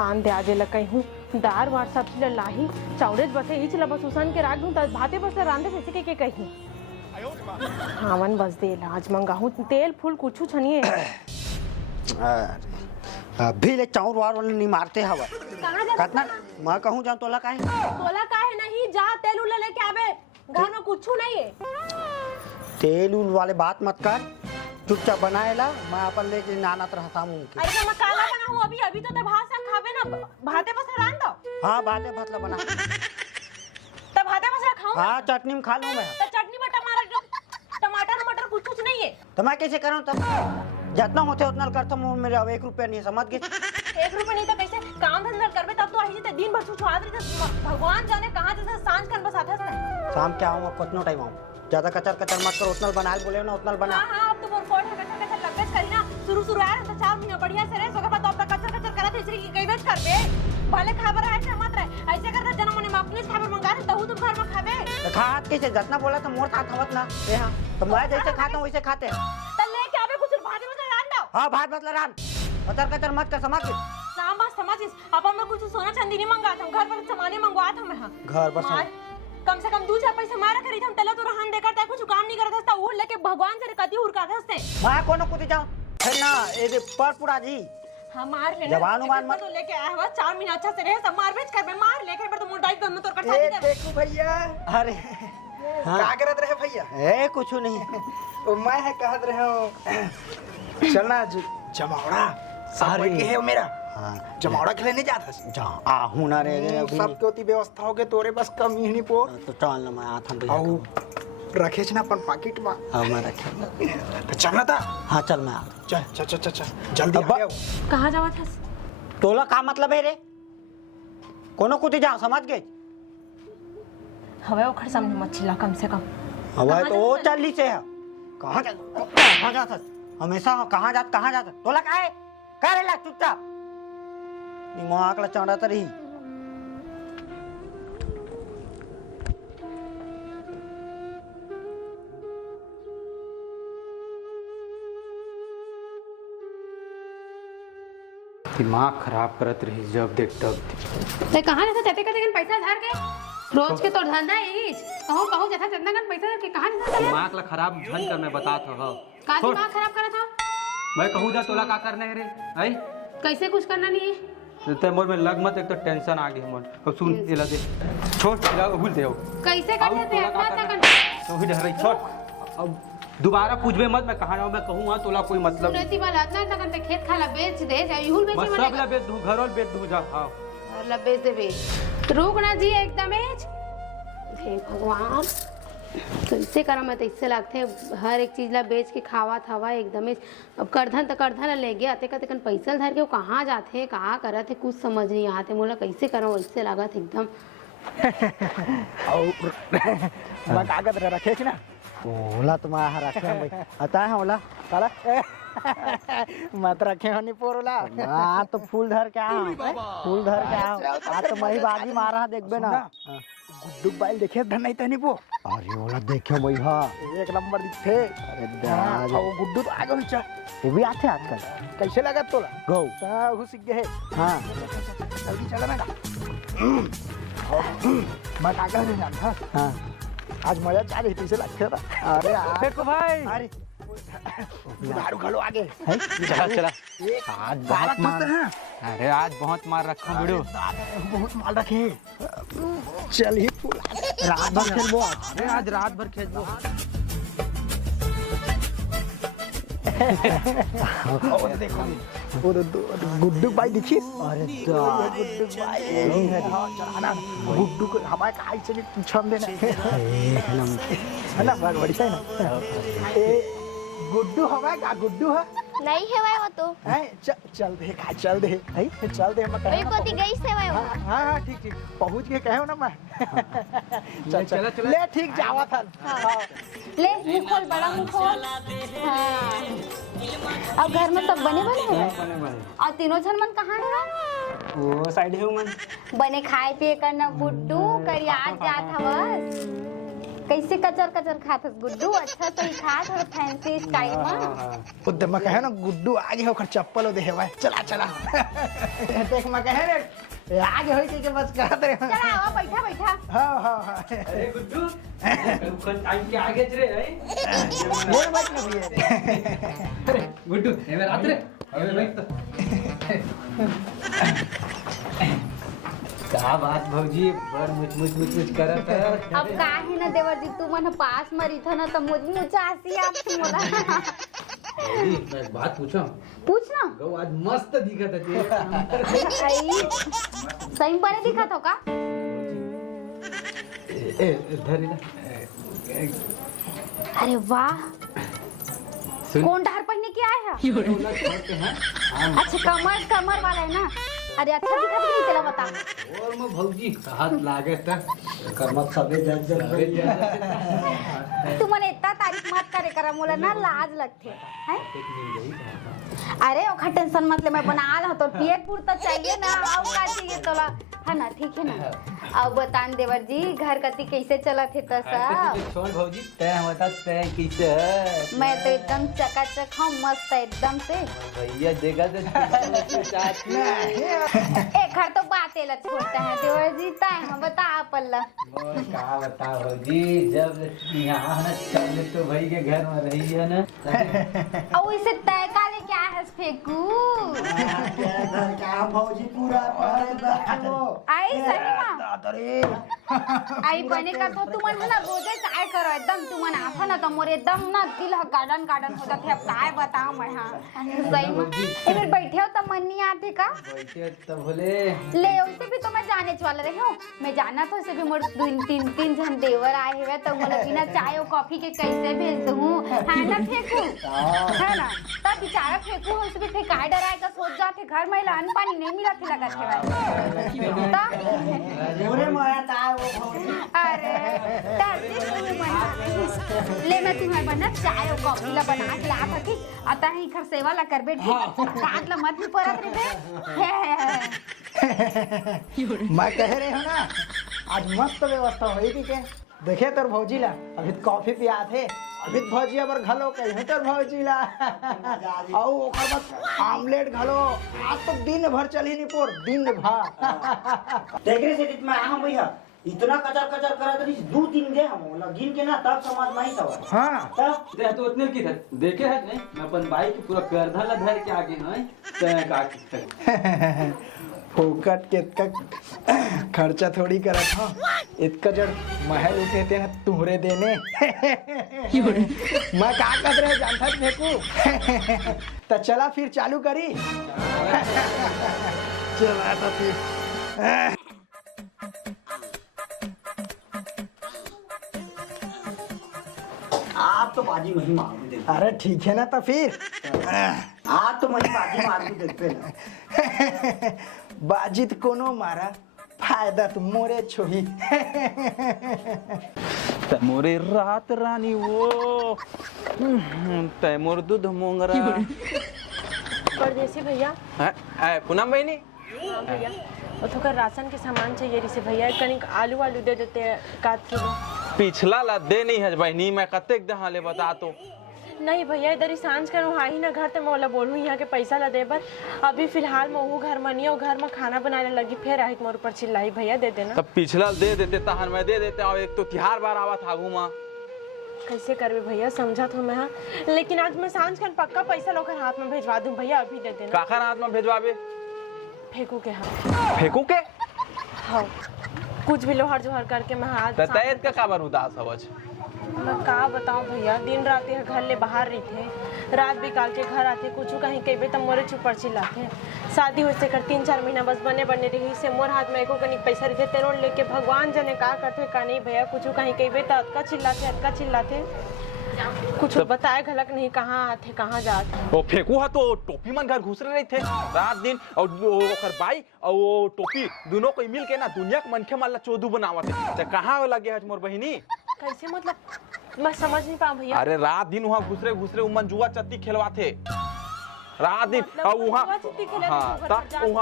आन दे आजे लकई हूँ दार वार सब चीज लाही चौड़ेज बसे ई चला बस उसन के राख दूं त भाते बस रांधे से के कही हावन बस दे आज मंगाहूं तेल फूल कुछ छनिए। अभी ले चाउर वार वाले नहीं मारते हवा कितना मैं कहूँ जाऊँ तोला काहे नहीं जा तेल उल लेके आवे घर में कुछ नहीं है। तेल उल वाले बात मत कर चुपचाप बनाएला मैं अपन लेके नानत रहता हूँ। अरे मैं काला बना हूँ अभी तो भात से खावे ना भाते बस रान दो। हाँ भाते भतला बना तब भाते बस खाऊं। हाँ चटनी में खा लूँ मैं। तो चटनी में टमाटर मटर कुछ नहीं है। तो मैं कैसे करूँ तब जितना होते उतना करता हूँ। मेरे अब 1 रुपया नहीं समझ गए 1 रुपया नहीं तो कैसे काम धंधा करबे तब तो आई दिन भर छुछुआत रही भगवान जाने कहाँ जैसे सांझ कर बस आता है। शाम क्या आऊँ कितना टाइम आऊँ ज्यादा कचर कचर मत कर उतना बना बोले ना उतना बना। हाँ अब तो मोर कोट कचर कचर लगबेच करी ना शुरू आया तो 4 महीना बढ़िया से रहे सोके बाद अब तक कचर करत है इसरी की गईबेच करबे भले खबर है ऐसे मत रहे ऐसे करता जन्म ने अपने खबर मंगा रहे तहु तुम घर में खाबे तो खात कैसे जितना बोला तो मोर साथ हवत ना ए हां तो मैं जैसे खाता हूं वैसे खाते हैं। त लेके आवे कुछ भात में रान दो। हां भात बतला रान कचर कचर मत कर समझ ना बस समझिस अपन में कुछ सोना चांदी नहीं मंगाता हूं घर पर सामान मंगवाता हूं मैं। हां घर पर कम से कम 2-4 पैसे मारा खरीद हम तला तो रहन दे करता कुछ काम नहीं करता था वो लेके भगवान से कति उड़का था मैं कोनो कुछ जाऊं फिर ना ए पर पूरा जी हमार लेना जवान उमान मत तो लेके आया हुआ 4 महीना अच्छा से रहे सब मार बेच कर मैं मार लेके पर तो मोटाई दम तो करता ए देखो भैया अरे का करत रहे भैया ए कुछ नहीं ओ मैं है कहत रहे हो चलना जमावड़ा सारे के है मेरा हां जमावड़ा खेलने जाता जा आ हुना रे सब के होती व्यवस्था हो के तोरे बस कमी ही नहीं पो तो चल ना मैं आता हूं आओ रखे छ ना अपन पॉकेट में हां मैं रखे तो चलना था। हां चल मैं आ चल जल्दी आ जाओ। कहां जावा था तोला का मतलब है रे कोनो कुछ जा समझ गए हवे ओखर सामने मत चिल्ला कम से कम हवा तो वो चली से है कहां जाता हमेशा कहां जाता तोला का है करे ला चुपचाप दिमाग ला चढ़ाता रही। दिमाग खराब करत रही जब देख तब ते कहां जैसा जते कते पैसा धार के रोज के तो धंधा यही कहूं जैसा जितना कन पैसा के कहां जैसा दिमाग ला खराब झन कर मैं बतात हो का दिमाग खराब करत हो मैं कहूं जा तोला का करने है रे आई कैसे कुछ करना नहीं है ते मोर में लग मत एक तो टेंशन आ गई हमन अब सुन इला दे छोड़ इला भूल दे कैसे कर देते हैं बात ना कर तो ही रह छोड़ अब दोबारा पूछबे मत मैं कहां जाऊं मैं कहूं हां तोला कोई मतलब सुनती वाला इतना तक ते खेत खाला बेच दे यूल बेच बस सब ला बेच दू घर और बेच दू जा हां और ला बेच दे बे रुक ना जी एकदम हे भगवान कैसे करा मैं तो इससे लगते हर एक चीज ला बेच के खावा थावा एकदम अब करधन ले गया आते कते कन पैसा धर के वो कहाँ जाते कहाँ करत है कुछ समझ नहीं आते मोला कैसे करा वैसे लागत एकदम मैं कागज रखे छ ना ओला तुम्हारा रखे भाई आता है ओला काला मत रखे हो नहीं पोरोला हां तो फूल धर के आ तो मैं बाजी मारा देखबे ना गुड्डू बाइल देखे धन नहीं तनी पो अरे ओला देखो भाई हां एक नंबर दिखे अरे दाज वो गुड्डू तो आगे चल वो भी आते आजकल कैसे लगा तोला गो हां घुस गए हां जल्दी चला ना मैं काका नहीं जानता हां आज मजा चाह रही थी लगते था अरे देखो भाई अरे दारू घलो आगे चला आज बहुत मार अरे आज बहुत मार रखा वीडियो बहुत माल रखे चल ही रात भर खेलबो अरे आज रात भर खेलबो और देखो वो गुड्डू भाई दिखी अरे गुड्डू भाई यही है चलाना गुड्डू को हमारे कहाई से पूछम देना है ना बढ़िया है ना ए गुड्डू हवा का गुड्डू है नहीं है भाई वो तो है चल दे है चल दे मैं वही कोती गई से भाई वो हां ठीक पहुंच के कहो ना मैं चल ले ठीक जावा था ले मुंह खोल बड़ा मुंह खोल हां अब घर में सब बने हैं और तीनों जन मन कहां है वो साइड है मन बने खाए पिए करना गुड्डू करिया जात हवस कैसे कचर कचर खात हस गुड्डू? अच्छा सही खात हो फैंसी स्टाइल में। खुद मैं कहे ना गुड्डू आगे होकर चप्पल हो दे भाई। चला चला देख मैं कहे रे आगे होई के बस कहत रे। चला आओ बैठा बैठा। हां अरे गुड्डू कल टाइम के आगे रे है मोर बात ना भैया। अरे गुड्डू एमे रात रे अबे बैठ तो का बात भौजी बड़ मुच करत है। अब काहे ना देवर जी तू मन पास मरी था ना तो मुझ आसी आप मोला। भौजी मैं एक बात पूछूं? पूछ ना। गौ आज मस्त दिखत है। सही बड़े दिखत हो का? ए धरी ना। अरे वाह सुन कौन डहर पहने के आए हैं? अच्छा कमर वाला है ना। अरे अच्छा दिखा नहीं तेरा बता। और मैं भौजी हाथ लागत है कर्मक सबे जज तू मने इतना तारीफ मत करे करा मोला ना लाज लगथे हैं। अरे ओखा टेंशन मत ले मैं बना ला तो पेट पूरता चाहिए ना। और का चाहिए तोला है ना? ठीक है ना। अब बतान देवर जी घर कति कैसे चलत है त सब? छोड़ भौजी तय होता तय कैसे है? मैं तो एकदम चकाचक हूँ मस्त एकदम से। भैया देखा एक हर तो बातें ल छोड़ता है देवर जी तय हम बता पल्ला। का बता भौजी जब यहाँ ना चल तो भाई के घर में रही है ना। और इसे तय का ले क्या है फेंकू? क्या भौजी पूरा आई सही मां अरे आई बने का तो तुमन है ना रोजे काय करो एकदम तुमन आथा ना तो मोरे एकदम ना दिल ह गार्डन हो जाथे। अब काय बताओ मैं। हाँ सही में एक बार बैठे हो तो मन नहीं आते का? बैठे तो बोले ले उसे भी तो मैं जाने वाला रहे हो। मैं जाना तो उसे भी मोर तीन जन देवर आए हुए तो मोला बिना चाय और कॉफी के कैसे भेज दूं? है ना फेंकू है ना तब बेचारा फेंकू उसे भी फेंकाए डराए का सोच जाते घर में अन्न पानी नहीं मिला थे लगा पूरे माया ता वो भौजी। अरे ले मैं तुम्हें बना चाय और कॉफी ला बना के ला था ठीक। आता है घर सेवा ला कर बैठ काट ला मत भी परत रे। मैं कह रहे हो ना आज मस्त व्यवस्था हुई थी के देखे तोर भौजी ला अभी कॉफी पिया थे। अभी भौजी अबर घलो कहे तोर भौजी ला और ओकर बाद आमलेट घलो। आज तो दिन भर चली नहीं पोर दिन भर। देख रहे थे मैं हम भैया इतना कचर करत रही 2-3 दे हम गिन के ना तब समझ में आई सब। हां तब देख तो उतने की देखे है नहीं मैं अपन बाइक के पूरा करधा ला धर के आगे नहीं तय का फोकट के इतना खर्चा थोड़ी करत हाँ। इतना जड़ महल उठे थे ना तुहरे देने। मैं का कर रहे जानता फेंकू तो चला फिर चालू करी। चला तो फिर आप तो बाजी नहीं मार दे। अरे ठीक है ना तो फिर आप तो मुझे बाजी मार के देखते ना। बाजित कोनो मारा फायदा तो मोरे छोही। मोरे रात रानी वो तैमूर दूध मोंगरा परदेसी भैया। पूनम बहनी हाँ भैया और थोड़ा राशन के सामान चाहिए रिसे भैया कनिक आलू दे देते काट के। पिछला ला दे नहीं है बहनी मैं कतेक दहा ले बता तो। नहीं भैया इधर ही सांझ करूँ हाँ ही ना घर तो मैं बोला बोलूँ यहाँ के पैसा ला दे बर। अभी फिलहाल मैं वो घर में नहीं और घर में खाना बनाने लगी फिर आई मोर ऊपर चिल्लाई भैया दे देना। तब पिछला दे देते तहन मैं दे देते और एक तो तिहार बार आवा था घूमा कैसे करवे भैया समझा तो मैं। हाँ लेकिन आज मैं सांझ कर पक्का पैसा लोकर हाथ में भेजवा दूँ भैया अभी दे देना। काकर हाथ में भेजवाबे? फेंकू के हाथ। फेंकू के? हाँ कुछ भी लोहर जोहर करके मैं हाथ तैयत का काबर उदास हवज? मैं का बताऊं भैया दिन रात घर ले बाहर रही थे रात बिकाल के घर आते कुछ कहीं कहे तब मोरे चुपर चिल्लाते। शादी हो से कर 3-4 महीना बस बने रही से मोर हाथ में एको कनिक पैसा रहते तेरोड़ लेके भगवान जने का करते का नहीं भैया कुछ कहीं कहे तो अतका चिल्लाते कुछ बताए घलक नहीं कहाँ आते कहाँ जाते। वो फेंकू है तो टोपी मन घर घुस रहे थे रात दिन और ओकर बाई और वो टोपी दोनों को मिल के ना दुनिया के मनखे मन ला चोदू बनावत है। कहाँ लगे है मोर बहिनी? कैसे मतलब मैं समझ नहीं पाऊँ भैया। अरे रात दिन वहाँ घुसरे उमन जुआ चत्ती खेलवाते रात दिन और वहाँ हाँ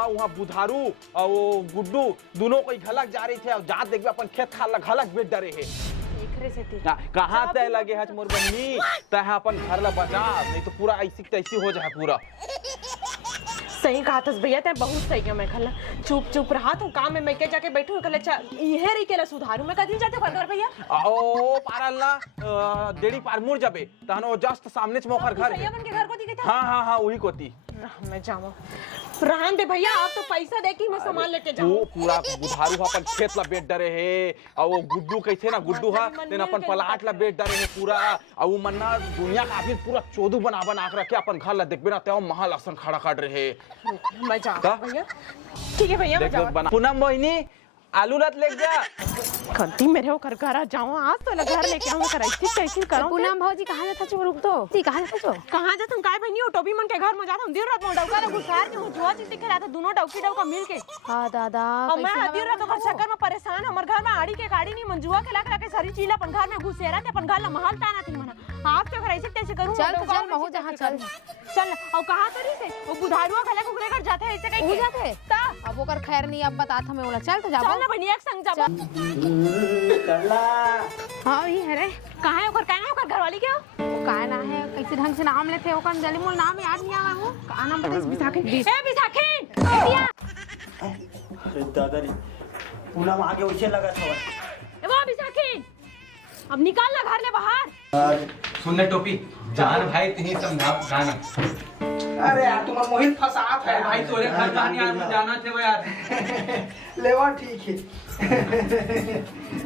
वहाँ बुधारू और वो गुड्डू दोनों को घलक जा रही थे और जात देखबे अपन खेत खाला घलक बेच डरे है। एकरे से ती कहाँ तय लगे है मोर बहनी, तय अपन घर ला बचा, नहीं तो पूरा ऐसी तैसी हो जाए पूरा। सही कहा था भैया, ते बहुत सही है। मैं खला चुप चुप रहा तू काम में मैं के जाके बैठू खला इहे री केला सुधारू मैं कदी जाते घर भैया ओ पारल्ला देड़ी पार मुड़ जाबे तहनो जस्ट सामने च मोखर घर भैया बन के घर को दिखे था। हां हां हां वही कोती मैं जाऊं रहन दे भैया, आप तो पैसा दे के मैं सामान लेके जाऊं। वो पूरा बुधारू अपन खेत ला बेट डरे है और वो गुड्डू कैसे ना गुड्डू हा तेन अपन पलाट ला बेट डरे है पूरा और वो मन्ना दुनिया का अभी पूरा चोदू बना बना के रखे अपन घर ला देखबे ना ते महल असन खड़ा काट रहे। मैं जाऊं भैया, ठीक है भैया मैं जाऊं। पूनम मोहिनी आलू लत ले जा कल्ती मेरे होकर घर जाऊं, आज तो घर लेके आऊं कर ऐसी कैसी करूं। पूनम भौजी कहाँ जाता छो? रुक तो जी कहाँ जाता छो? कहां जा तुम काय बहनी हो टोपी मन के घर में जाता हूं दिन रात में डौका ले गुसार के जुआ चीज दिखे रहा था दोनों डौकी डौका मिल के। हां दादा और मैं दिन रात ओकर चक्कर में परेशान, हमर घर में आड़ी के गाड़ी नहीं मंजुआ के लाके लाके सारी चीज अपन घर में घुसेरा ते अपन घर ला महल ताना थी मना आप तो घर ऐसे कैसे करूं। चल तो चल महू जहां चल चल और कहां करी से वो बुधारुआ खला कुकरे घर जाते ऐसे कहीं हो जाते ता अब ओकर खैर नहीं, अब बतात हमें बोला चल तो जाबो। चल ना बहनी एक संग जाबो। चला हां ये है रे कहां है ओकर काहे है ओकर घरवाली के वो का ना है कैसे ढंग से नाम लेते ओकर जलीमुल नाम याद नहीं आवा हो का नाम बता बिसाखिन ए बिसाखिन अरे दादा रे पूनम आगे वैसे लगा था ए वो बिसाखिन अब निकाल ना घर ले बाहर। सुनने टोपी जान भाई तुही समझा गाना। अरे यार तुम मोहित फसात है भाई तोरे घर कहानी आज में जाना थे वो यार। लेवा ठीक है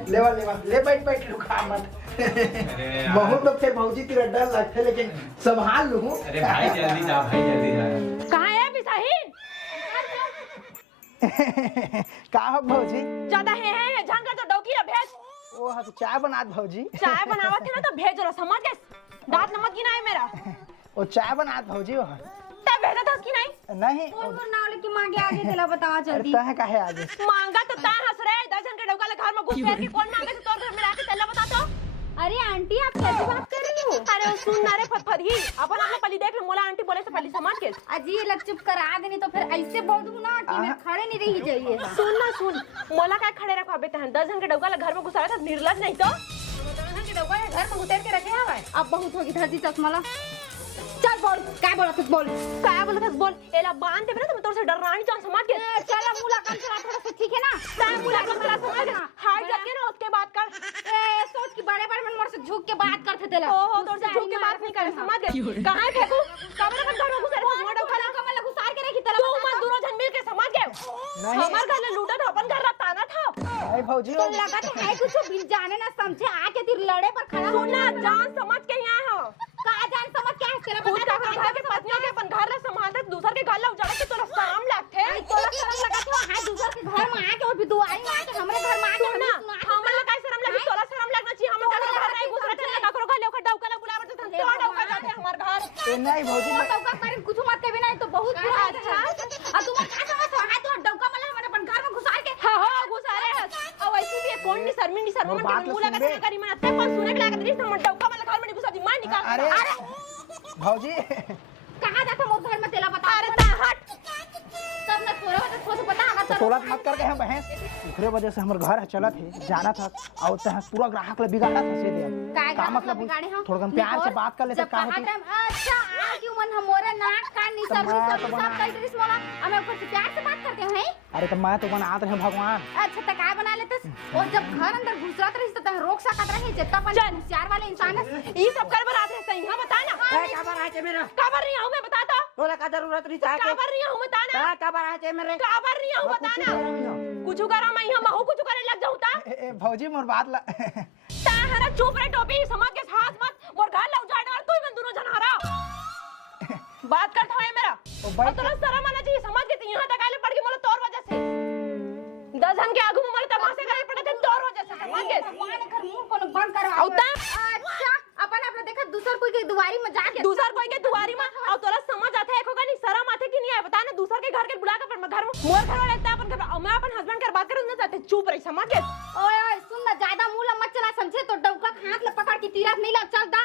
लेवा लेवा ले बैठ बैठ रुका मत। बहुत तो फिर भौजी तेरा डर लगता है लेकिन संभाल लूं। अरे भाई जल्दी जा भाई जल्दी जा। कहां है बिसाहिन? का हो भौजी? ज्यादा है झंगा तो डौकी ला भेज। ओ हाँ तो चाय बनात भौजी। चाय बनावत है ना तो भेज रो समझ गए, दांत नमक गिना है मेरा। ओ चाय बनात भौजी हो तब भेजा था कि नहीं? नहीं कौन ना लेके मांगे आगे तेला बतावा जल्दी। तह काहे आगे मांगा तो ता हंस रहे 10 जन के डौका ले घर में घुस के कौन मांगे तो तोर घर में लाके तेला बता तो। अरे आंटी आप कैसे बात कर रही हो? अरे सुन ना रे फटफटी अपन अपना पली देख ले मोला आंटी बोले से पहले समझ के अजी ये लग चुप करा देनी तो फिर ऐसे बोल दूं ना कि मैं खड़े नहीं रही जाइए। सुन ना सुन मोला काय खड़े रखवा बेटा 10 जन के डौका ले घर में घुसाया था निर्लज नहीं तो 10 जन के डौका घर में उतार के रखे हवा अब बहुत होगी धरती चश्मा ला। चल बोल क्या बोला तू बोल काय बोला था बोल एला बांध दे ना तो तोर से डरानी जान समझ के चल मुला काम चला थोड़ा सा ठीक है ना? काय मुला कर चला समझ के हाथ जाके ना उसके बात कर ए सोच की बड़े बड़े मन मोर से झुक के बात करते तेला। ओहो तोर से झुक के बात नहीं करे समझ गए कहां है फेंकू कमरे में घर में घुस रहा मोड़ा खा कमल घुसार के रखी तेला। तू मत दोनों जन मिल के समझ गए हमार घर ले लूटा था अपन घर रताना था। अरे भौजी तो लगा तो है कुछ भी जाने ना समझे आके तीर लड़े पर खड़ा सुना जान समझ के यहाँ हो का जान समझ क्या है तेरा खुद बता का घर के पत्नियों के अपन घर ले संभालते दूसर के घर ले उजाड़ा के तोरा शर्म लगथे तोरा शर्म लगा तो हां दूसर के घर में आके और भी दुआई में आके हमरे घर में आके सुना हमन ला काय शर्म लगी तोरा शर्म लगना चाहिए हमन का घर नहीं घुसरा थे का करो घर ले ओकर डौका ला बुलावे तो तो डौका जाते हमार घर ए नहीं भौजी तो डौका करे कुछ मत कहबे नहीं तो बहुत बुरा अच्छा आ तुम का समझ हो हां तो डौका मला हमरे अपन घर में घुसार के हां हां घुसारे और वैसे भी कौन नहीं शर्मिंदी शर्म मन मुंह लगा करी मन ते पर सुने के लगा दे हम डौका वाला घर में घुसा दी मार निकाल। अरे भौजी कहां जाता मोर घर में तेला बता। अरे ता हट सब न तोरा वजह से पता अगर तोलत मत करके हम भैंस ओकरे वजह से हमर घर चलत है जाना था और तह पूरा ग्राहक ले बिगाड़ा था से दे काय का मतलब थोड़ा प्यार से बात कर ले तो का होती। अच्छा आ क्यों मन हमोरा नाक कान नहीं सब सब कई तरीस मोला हमें ऊपर से प्यार से बात करते हैं। अरे तो मैं तो बनात रहे भगवान। अच्छा तो काय बना लेते और जब घर अंदर घुसरत रही तो रोक सकत रही जितना अपन होशियार वाले इंसान ये सब कर बरात है सही हां बता ना का बार है मेरा काबर नहीं हूं मैं बता तो तोला का जरूरत नहीं चाहे काबर नहीं हूं बता ना का बार है मेरे काबर नहीं हूं बता ना कुछ करा मैं यहां महू कुछ करे लग जाऊं ता भौजी मोर बात ला ताहरा चुप रे टोपी समझ के हाथ मत मोर घर ला उजाड़ और तू ही दोनों जन हरा बात करता है मेरा और तोरा शर्म आना चाहिए समझ के यहां तक आले पड़ गई मोला तोर वजह से 10 जन के आगू में मोला तमाशे करे पड़े थे तोर वजह से समझ के भगवान घर मुंह कोनो बंद करो औता अच्छा अपन अपने देखा दूसर कोई के दुआरी में जाके दूसर कोई के दुआरी में और तोरा समझ आथे एको का नहीं शर्म आथे कि नहीं आए बता ना दूसर के घर के बुला के पर घर में मोर घर वाले ता अपन घर मैं अपन हस्बैंड के बात करे ना चाहते चुप रही समझ के ओए ओए सुन ना ज्यादा मुंह मत चला समझे तो डौका हाथ ले पकड़ के तीरथ नहीं लग चल दा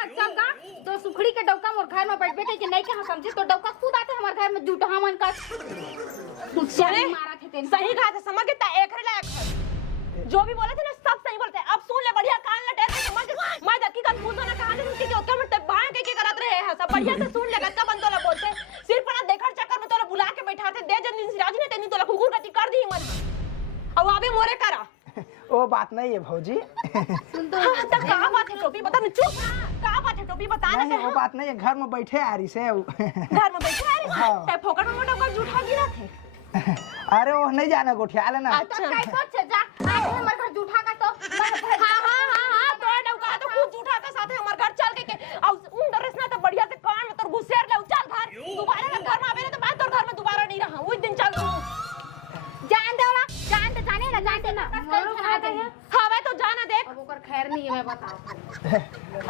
तो सुखड़ी के डौका मोर घर में बैठ बैठे के नहीं के समझे तो डौका खुद आते हमारे घर में जुटा मन का सुने मारा थे तेन सही कहा था समझ के ता एकरे लायक है जो भी बोले थे ना सब सही नहीं बोलते अब सुन ले बढ़िया कान लटे के मैं दक्की का पूछो ना कहां से के ओके में भाई के करत रहे हैं सब बढ़िया से सुन ले कत्ता बंदोला बोलते सिर्फ ना देखर चक्कर में तोला बुला के बैठाते दे जन दिन सिराज ने तेनी तोला कुकुर का कर दी मन अब अभी मोरे करा वो बात नहीं है भौजी सुन तो तक कहां बात है टोपी बता ना चुप कहां बात है टोपी बता नहीं ना वो बात नहीं है, घर में बैठे आ रही से घर में बैठे है हाँ। ते फोकट में मोटा का झूठा गिरा थे अरे वो नहीं जाना गोठिया लेना तो कैसो छे जा आज हमर घर जूठा का तो हां तोड़ डौका तो खूब झूठा का साथे हमर घर चल के और उन ड्रेस ना तो बढ़िया से कान में तोर घुसेर ले चल घर दोबारा अगर घर में आवे ना तो मैं तोर घर में दोबारा नहीं रहा उस दिन चल जान दे वाला जान तो जाने ना जानते ना हवा तो जाना देख अब ओकर खैर नहीं है मैं बताओ।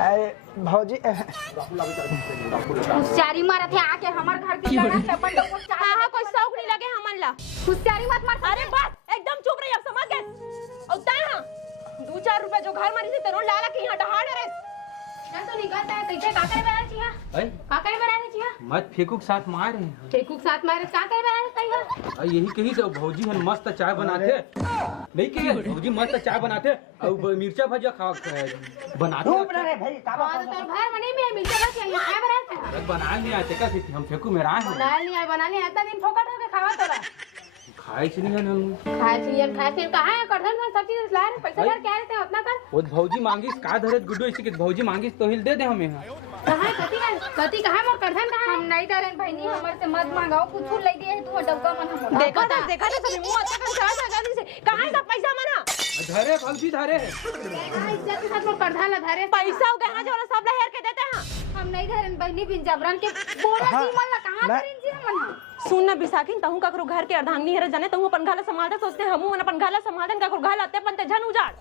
अरे भौजी होशियारी मारत है आके हमर घर के लड़ा से अपन लोग को हां कोई शौक नहीं लगे हमन ला होशियारी मत मार अरे बस एकदम चुप रही अब समझ गए और ता हां 2-4 रुपए जो घर मारी से तेरो लाला के यहां डहाड़ रे चल तो निकलता है कैसे का करे बनाना चाहिए अरे का करे बनाना चाहिए मत फेंकू के साथ मार रहे फेकू के साथ मारे का करे बनाना चाहिए हैं यही कही से भौजी हन मस्त चाय बनाते नहीं कही भौजी मस्त चाय बनाते और मिर्चा भजिया खा बनाते चुप रहे भाई का और तो घर में नहीं में मिलता बस यही काय बनाते हैं अरे बना नहीं आते का हम फेंकू में रहा है बनाल नहीं आए बनाने इतना दिन फोकट होके खावा तोरा खाए से नहीं है हम खाए चाहिए खाए फिर कहां है करधन में सब चीज ला रहे पैसा भर क्या रहते उतना कर वो भौजी मांगिस का धरत गुड्डू ऐसे कि भौजी मांगिस तो हिल दे दे हमें कहां कति कहां मोर करधन कहां हम नहीं डरन बहनी हमर से मत मांगाओ कुछ ले दिए तू डौका मन हम देखा था सभी मुंह अच्छा कर चाचा गाली से कहां सब पैसा मना धरे भौजी धरे इज्जत के साथ मोर करधन ला धरे पैसा उ कहां जो सब लहर के देते हैं हम नहीं डरन बहनी बिन जबरन के बोरा हाँ। जी मन ला कहां ना। करिन जी हमन सुन ना बिसाखिन तहु का करो घर के अर्धांगनी हेरे जाने तहु अपन घाला संभालते सोचते हमहु मन अपन घाला संभालन का करो घाला आते पंते झन उजाड़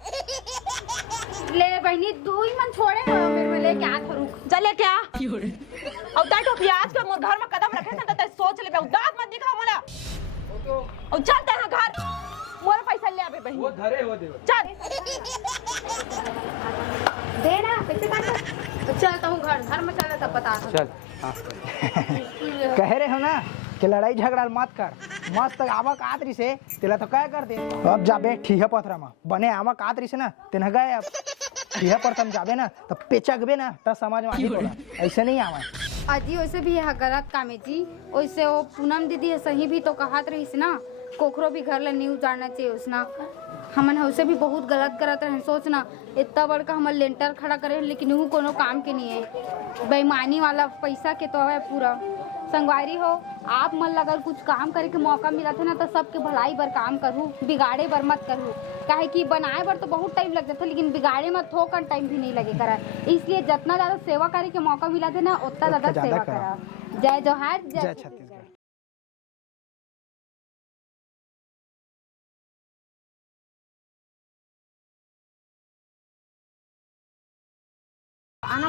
ले बहनी दू ही मन छोड़े हो मेरे में लेके आ थरू चले क्या अब ता तो आज के मोर घर में कदम रखे ना तो सोच ले दांत मत दिखा मोला और चलते हैं घर मोर पैसा ले आबे बहन वो धरे वो दे चल दे ना पैसे काट चलता हूं घर में चले तब बता चल कह रहे हो ना कि लड़ाई झगड़ा मत कर मस्त आवक आतरी से तेला तो क्या कर दे अब जाबे ठीह पथरा में बने आवक आतरी से ना तेन गए अब ठीह पर तुम जाबे ना तो पेचकबे ना तो समाज में आही तोरा ऐसे नहीं आवा अजी वैसे भी यह गलत काम है जी वैसे वो पूनम दीदी है सही भी तो कहत रही ना कोखरो भी घर ला न्यूज जानना चाहिए उसना हमन उसे भी बहुत गलत करत रहे सोचना इतना बड़का हमर लेंटर खड़ा करे लेकिन वो कोनो काम के नहीं है बेईमानी वाला पैसा के तो है पूरा संगवारी हो आप मन अगर कुछ काम करे के मौका मिला था ना तो सबके भलाई बर काम करूँ बिगाड़े बर मत करूँ काहे कि बनाए बर तो बहुत टाइम लग जाता लेकिन बिगाड़े में थोकन टाइम भी नहीं लगे करा इसलिए जितना ज्यादा सेवा करे के मौका मिला था ना उतना ज्यादा सेवा करा जय जोहार जय छत्तीसगढ़। आना